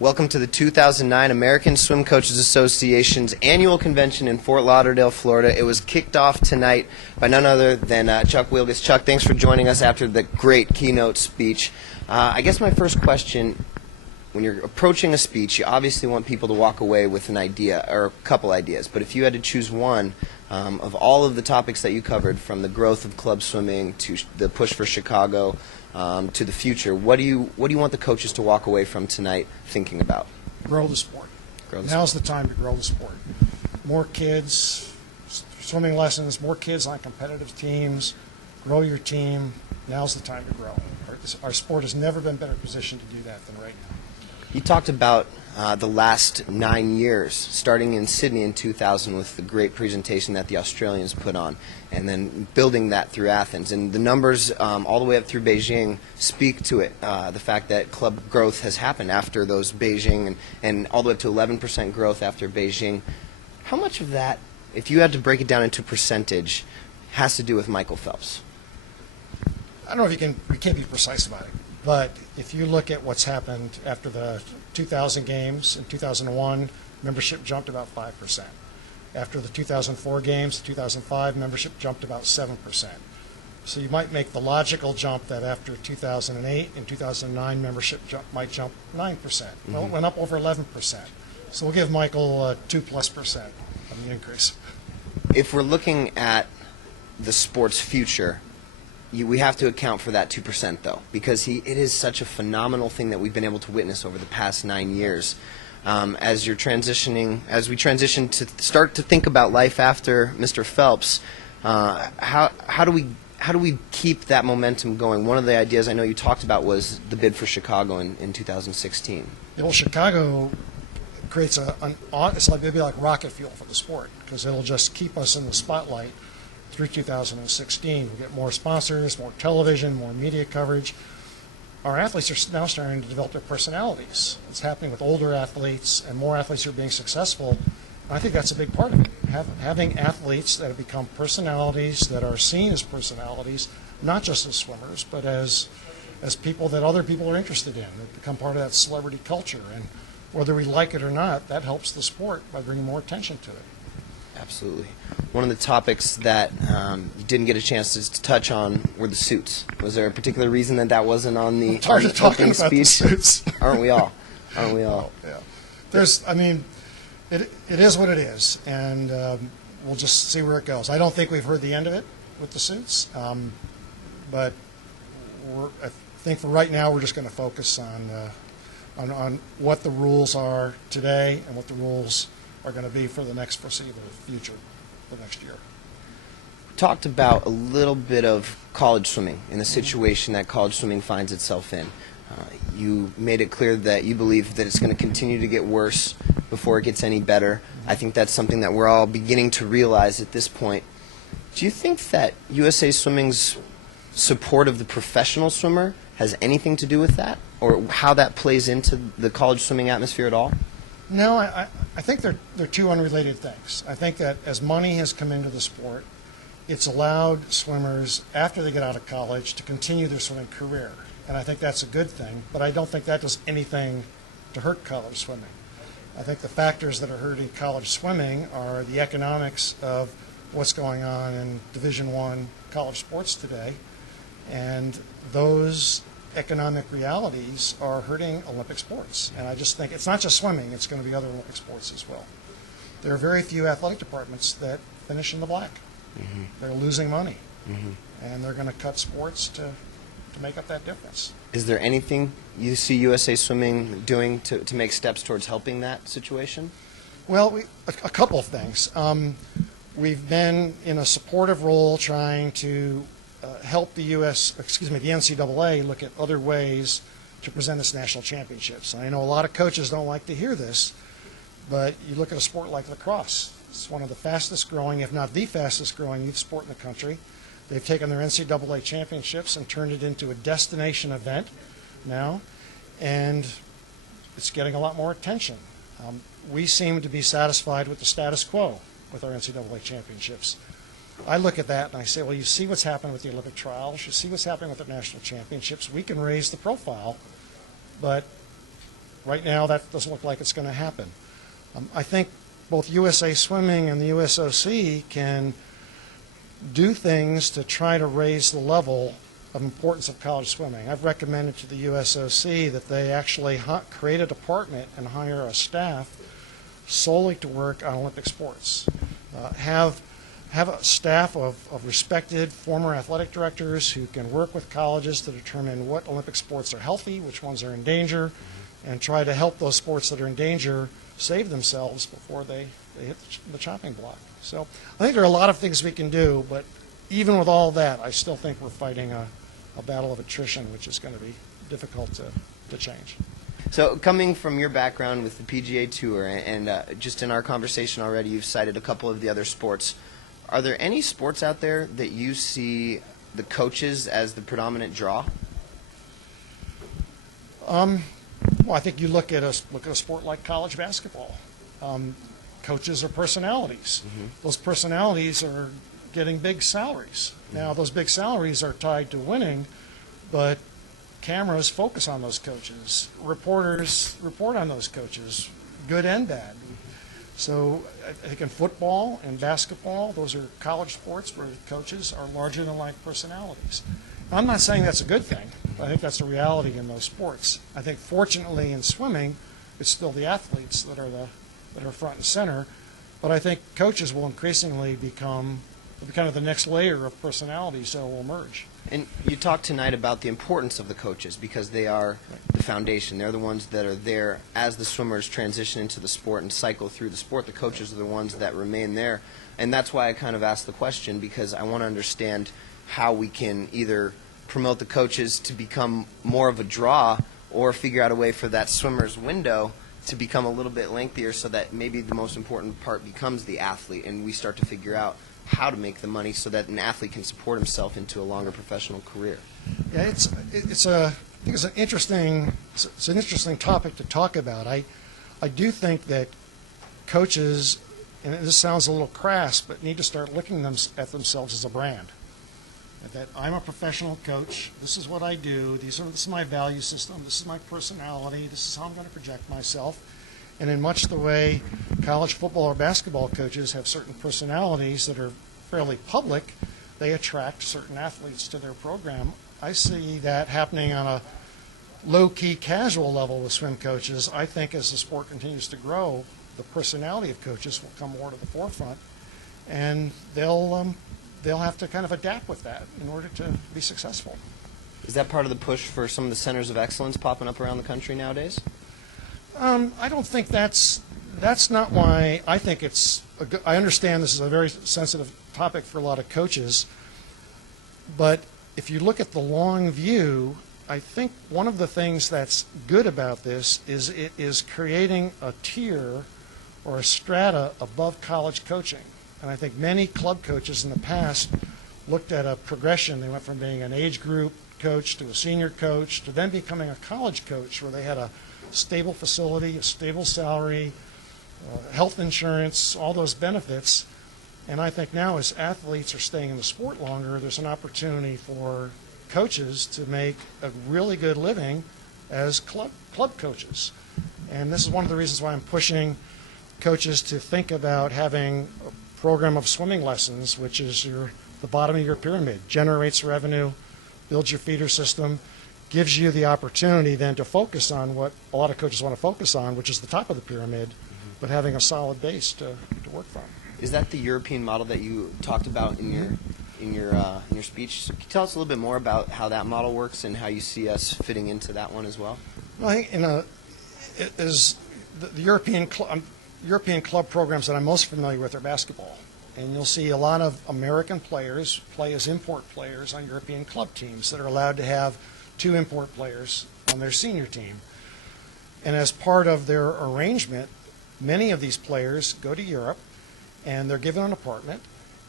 Welcome to the 2009 American Swim Coaches Association's annual convention in Fort Lauderdale, Florida. It was kicked off tonight by none other than Chuck Wielgus. Chuck, thanks for joining us after the great keynote speech. I guess my first question, when you're approaching a speech, you obviously want people to walk away with an idea or a couple ideas. But if you had to choose one of all of the topics that you covered, from the growth of club swimming to the push for Chicago, to the future, what do you want the coaches to walk away from tonight thinking about? Grow the sport. Now's the time to grow the sport. More kids, swimming lessons, more kids on competitive teams. Grow your team. Now's the time to grow. Our sport has never been better positioned to do that than right now. You talked about the last 9 years, starting in Sydney in 2000 with the great presentation that the Australians put on, and then building that through Athens. And the numbers all the way up through Beijing speak to it, the fact that club growth has happened after those Beijing, and all the way up to 11% growth after Beijing. How much of that, if you had to break it down into percentage, has to do with Michael Phelps? I don't know if we can't be precise about it. But if you look at what's happened after the 2000 games, in 2001, membership jumped about 5%. After the 2004 games, 2005, membership jumped about 7%. So you might make the logical jump that after 2008 and 2009, membership might jump 9%. Mm-hmm. Well, it went up over 11%. So we'll give Michael 2+% of the increase. If we're looking at the sport's future, we have to account for that 2%, though, because it is such a phenomenal thing that we've been able to witness over the past 9 years. As we transition to start to think about life after Mr. Phelps, how do we keep that momentum going? One of the ideas I know you talked about was the bid for Chicago in 2016. Well, Chicago creates it'd be like rocket fuel for the sport, because it'll just keep us in the spotlight through 2016. We'll get more sponsors, more television, more media coverage. Our athletes are now starting to develop their personalities. It's happening with older athletes, and more athletes are being successful. I think that's a big part of it. Having athletes that have become personalities, that are seen as personalities, not just as swimmers, but as people that other people are interested in. They become part of that celebrity culture. And whether we like it or not, that helps the sport by bringing more attention to it. Absolutely. One of the topics that you didn't get a chance to touch on were the suits. Was there a particular reason that wasn't on the opening speech? Suits. Aren't we all? Aren't we all? Yeah. It is what it is, and we'll just see where it goes. I don't think we've heard the end of it with the suits, but I think for right now we're just going to focus on what the rules are today and what the rules are going to be for the next foreseeable future, the next year. We talked about a little bit of college swimming and the situation that college swimming finds itself in. You made it clear that you believe that it's going to continue to get worse before it gets any better. I think that's something that we're all beginning to realize at this point. Do you think that USA Swimming's support of the professional swimmer has anything to do with that, or how that plays into the college swimming atmosphere at all? No, I think they're two unrelated things. I think that as money has come into the sport, it's allowed swimmers, after they get out of college, to continue their swimming career. And I think that's a good thing, but I don't think that does anything to hurt college swimming. I think the factors that are hurting college swimming are the economics of what's going on in Division I college sports today, and those economic realities are hurting Olympic sports. And I just think it's not just swimming, it's going to be other Olympic sports as well. There are very few athletic departments that finish in the black. Mm-hmm. They're losing money. Mm-hmm. And they're going to cut sports to make up that difference. Is there anything you see USA Swimming doing to make steps towards helping that situation? Well, a couple of things. We've been in a supportive role trying to help the NCAA look at other ways to present its national championships. And I know a lot of coaches don't like to hear this, but you look at a sport like lacrosse. It's one of the fastest growing, if not the fastest growing youth sport in the country. They've taken their NCAA championships and turned it into a destination event now, and it's getting a lot more attention. We seem to be satisfied with the status quo with our NCAA championships. I look at that and I say, well, you see what's happened with the Olympic trials, you see what's happening with the national championships. We can raise the profile, but right now that doesn't look like it's going to happen. I think both USA Swimming and the USOC can do things to try to raise the level of importance of college swimming. I've recommended to the USOC that they actually create a department and hire a staff solely to work on Olympic sports. Have a staff of respected former athletic directors who can work with colleges to determine what Olympic sports are healthy, which ones are in danger, and try to help those sports that are in danger save themselves before they hit the chopping block. So I think there are a lot of things we can do, but even with all that, I still think we're fighting a battle of attrition, which is going to be difficult to change. So coming from your background with the PGA Tour and just in our conversation already, you've cited a couple of the other sports. Are there any sports out there that you see the coaches as the predominant draw? Well, I think you look at a sport like college basketball. Coaches are personalities. Mm-hmm. Those personalities are getting big salaries. Now, those big salaries are tied to winning, but cameras focus on those coaches. Reporters report on those coaches, good and bad. So I think in football and basketball, those are college sports where coaches are larger-than-life personalities. I'm not saying that's a good thing, but I think that's a reality in those sports. I think fortunately in swimming, it's still the athletes that are front and center, but I think coaches will increasingly become kind of the next layer of personalities that will emerge. And you talked tonight about the importance of the coaches because they are the foundation. They're the ones that are there as the swimmers transition into the sport and cycle through the sport. The coaches are the ones that remain there. And that's why I kind of asked the question, because I want to understand how we can either promote the coaches to become more of a draw or figure out a way for that swimmer's window to become a little bit lengthier so that maybe the most important part becomes the athlete and we start to figure out how to make the money so that an athlete can support himself into a longer professional career. Yeah, I think it's an interesting topic to talk about. I do think that coaches, and this sounds a little crass, but need to start looking at themselves as a brand. That I'm a professional coach. This is what I do. This is my value system. This is my personality. This is how I'm going to project myself. And in much the way college football or basketball coaches have certain personalities that are fairly public, they attract certain athletes to their program. I see that happening on a low-key casual level with swim coaches. I think as the sport continues to grow, the personality of coaches will come more to the forefront, and they'll have to kind of adapt with that in order to be successful. Is that part of the push for some of the centers of excellence popping up around the country nowadays? I don't think that's not why I think it's I understand this is a very sensitive topic for a lot of coaches, but if you look at the long view, I think one of the things that's good about this is it is creating a tier or a strata above college coaching. And I think many club coaches in the past looked at a progression. They went from being an age group coach to a senior coach to then becoming a college coach where they had a stable facility, a stable salary, health insurance, all those benefits. And I think now as athletes are staying in the sport longer, there's an opportunity for coaches to make a really good living as club coaches. And this is one of the reasons why I'm pushing coaches to think about having a program of swimming lessons, which is the bottom of your pyramid, generates revenue, builds your feeder system, gives you the opportunity then to focus on what a lot of coaches want to focus on, which is the top of the pyramid, but having a solid base to work from. Is that the European model that you talked about in your speech? So can you tell us a little bit more about how that model works and how you see us fitting into that one as well? Well, I think the European club programs that I'm most familiar with are basketball. And you'll see a lot of American players play as import players on European club teams that are allowed to have 2 import players on their senior team. And as part of their arrangement, many of these players go to Europe and they're given an apartment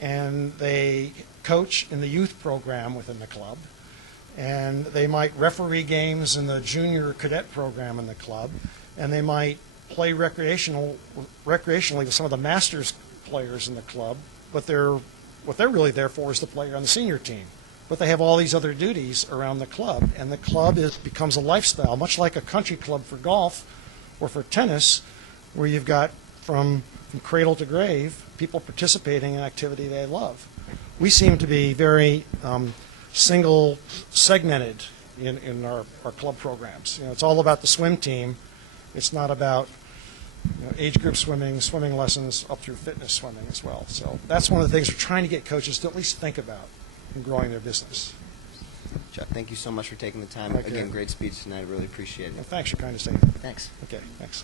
and they coach in the youth program within the club. And they might referee games in the junior cadet program in the club. And they might play recreationally with some of the masters players in the club, but what they're really there for is the player on the senior team. but they have all these other duties around the club, and the club becomes a lifestyle, much like a country club for golf or for tennis, where you've got from cradle to grave people participating in activity they love. We seem to be very single segmented in our club programs. It's all about the swim team. It's not about age group swimming, swimming lessons, up through fitness swimming as well. So that's one of the things we're trying to get coaches to at least think about in growing their business. Chuck, thank you so much for taking the time. Okay. Again, great speech tonight. I really appreciate it. Well, thanks. You're kind to say. Thanks. Okay, thanks.